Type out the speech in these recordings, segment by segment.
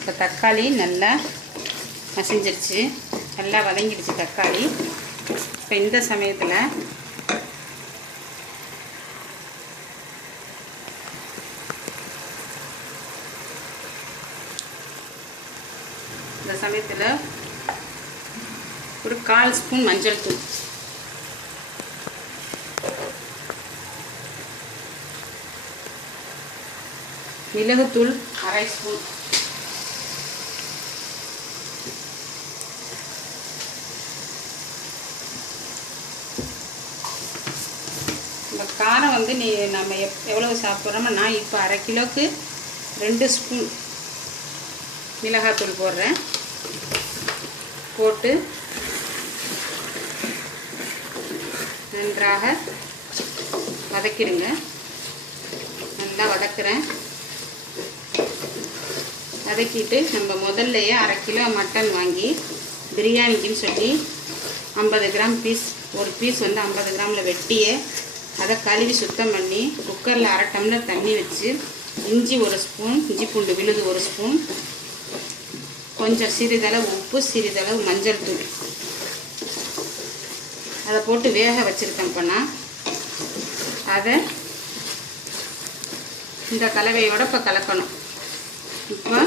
இப்போ தக்காளி நல்லா மசிஞ்சிருச்சு. நல்லா வதங்கிடுச்சு தக்காளி. இப்போ இந்த சமயத்தில் இந்த சமயத்தில் ஒரு கால் ஸ்பூன் மஞ்சள் தூள். மிளகுத்தூள் அரை ஸ்பூன். காரம் வந்து நீ நம்ம எப் எவ்வளவு சாப்பிட்றோமோ நான் இப்போ அரை கிலோவுக்கு ரெண்டு ஸ்பூன் மிளகாத்தூள் போடுறேன். போட்டு நன்றாக வதக்கிடுங்க. நல்லா வதக்குறேன். வதக்கிட்டு நம்ம முதல்லையே அரை கிலோ மட்டன் வாங்கி பிரியாணிக்குன்னு சொல்லி ஐம்பது கிராம் பீஸ் ஒரு பீஸ் வந்து ஐம்பது கிராமில் வெட்டியே அதை கழுவி சுத்தம் பண்ணி குக்கரில் அரை டம்ளர் தண்ணி வச்சு இஞ்சி ஒரு ஸ்பூன் இஞ்சி பூண்டு விழுது ஒரு ஸ்பூன் கொஞ்சம் சிறிதளவு உப்பு சிறிதளவு மஞ்சள் தூள். அதை போட்டு வேக வச்சுருக்கேன்ப்பண்ணா அதை இந்த கலவையோடு இப்போ கலக்கணும். இப்போ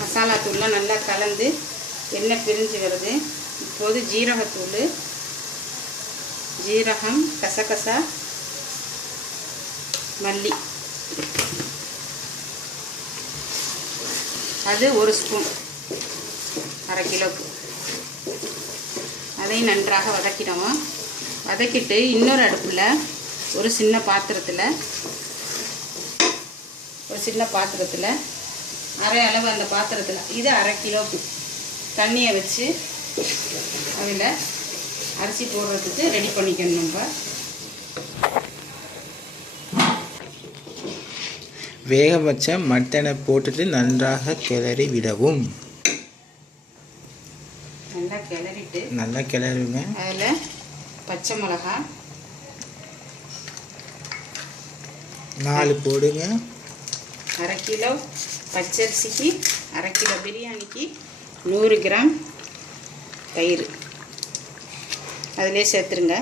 மசாலா தூள்லாம் நல்லா கலந்து எண்ணெய் பிரிஞ்சு வருது. இப்போது ஜீரகத்தூள் ஜீரகம் கசகசா மல்லி. அது ஒரு ஸ்பூன். அரை கிலோக்கு அதையும் நன்றாக வதக்கிடுவோம் வதக்கிட்டு இன்னொரு அடுப்பில் ஒரு சின்ன பாத்திரத்தில் ஒரு சின்ன பாத்திரத்தில் அரை அளவு அந்த பாத்திரத்தில் இது அரை கிலோக்கு தண்ணியை வச்சு அதில் அரிசி போடுறதுக்கு ரெடி பண்ணிக்கணும் நம்ம. வேக வச்ச மட்டனை போட்டுட்டு நன்றாக கிளறி விடவும். நல்லா கிளறிட்டு நல்லா கிளறுங்க. அதில் பச்சை மிளகா. நாலு போடுங்க. அரை கிலோ பச்சரிசிக்கு அரை கிலோ பிரியாணிக்கு நூறு கிராம் தயிர். அதிலே சேர்த்துருங்க.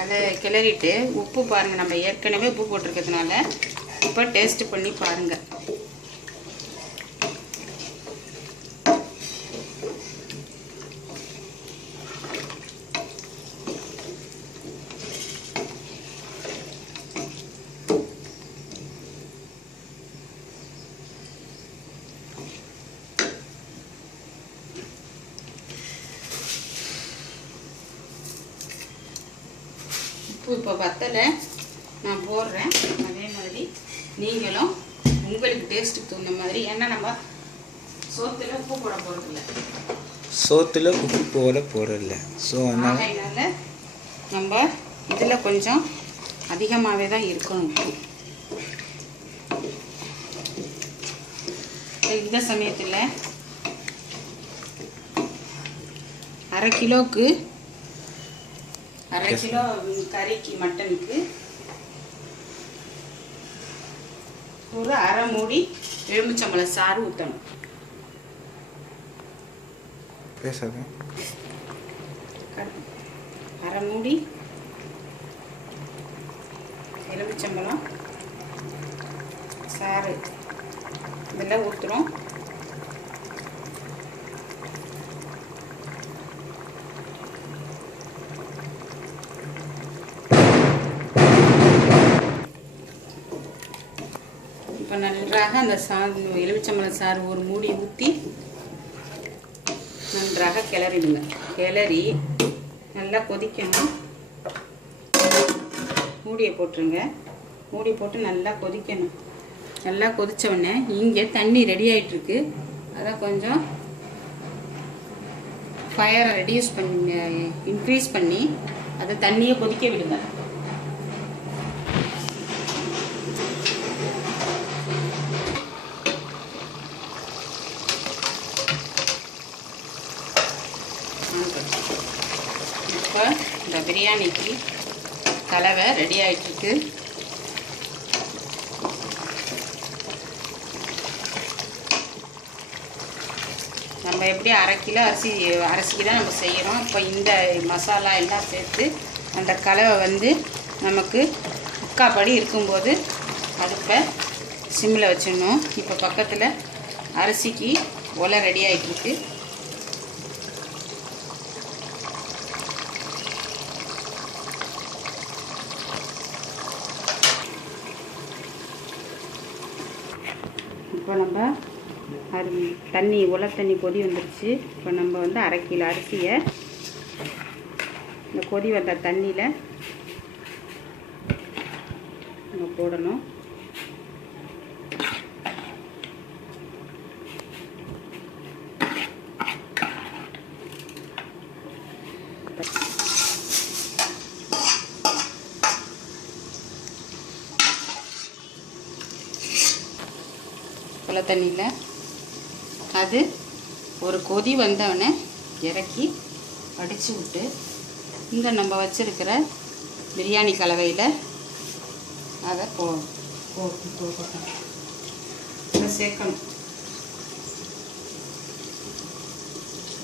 அதை கிளறிட்டு உப்பு பாருங்கள் நம்ம ஏற்கனவே உப்பு போட்டிருக்கிறதுனால. இப்போ டேஸ்ட் பண்ணி பாருங்கள் இப்போ பத்தலை நான் போடுறேன். அதே மாதிரி நீங்களும் உங்களுக்கு டேஸ்ட்டுக்கு தகுந்த மாதிரி. ஏன்னா நம்ம சோத்துல உப்பு போட போகிறதில்ல சோத்துல உப்பு போட போடல ஸோ அதனால நம்ம இதில் கொஞ்சம் அதிகமாகவே தான் இருக்கணும். இந்த சமயத்தில் அரை கிலோவுக்கு அரை கிலோ கறிக்கு மட்டனுக்கு ஒரு அரை மூடி எலுமிச்சம்பழம் சாறு ஊற்றணும் பேசாத அரை மூடி எலுமிச்சம்பழம் சாறு இதெல்லாம் ஊற்றுறோம் இப்போ நன்றாக அந்த சாறு எலுமிச்சம்பழம் சாறு ஒரு மூடி ஊற்றி நன்றாக கிளறிடுங்க. கிளறி நல்லா கொதிக்கணும். மூடியை போட்டுருங்க. மூடி போட்டு நல்லா கொதிக்கணும். நல்லா கொதிச்ச உடனே இங்கே தண்ணி ரெடி ஆகிட்டுருக்கு அதை கொஞ்சம் ஃபயரை ரெடியூஸ் பண்ணி இன்க்ரீஸ் பண்ணி அதை தண்ணியை கொதிக்க விடுங்க. பிரியாணிக்கு கலவை ரெடி ஆகிட்டுருக்கு நம்ம எப்படி அரை கிலோ அரிசி அரிசிக்கு தான் நம்ம செய்கிறோம் இப்போ இந்த மசாலா எல்லாம் சேர்த்து அந்த கலவை வந்து நமக்கு முக்காப்படி இருக்கும்போது அடுப்பை சிம்மில் வச்சிடணும். இப்போ பக்கத்தில் அரிசிக்கு ஒலை ரெடி ஆகிட்டுருக்கு இப்போ நம்ம அது தண்ணி உல தண்ணி கொதி வந்துருச்சு. இப்போ நம்ம வந்து அரை கிலோ அரிசியை இந்த கொதி வந்த தண்ணியில் நம்ம போடணும். உல தண்ணியில். அது ஒரு கொதி வந்தவொடனே இறக்கி அடித்து விட்டு இந்த நம்ம வச்சுருக்கிற பிரியாணி கலவையில் அதை போ போ- சேர்க்கணும்.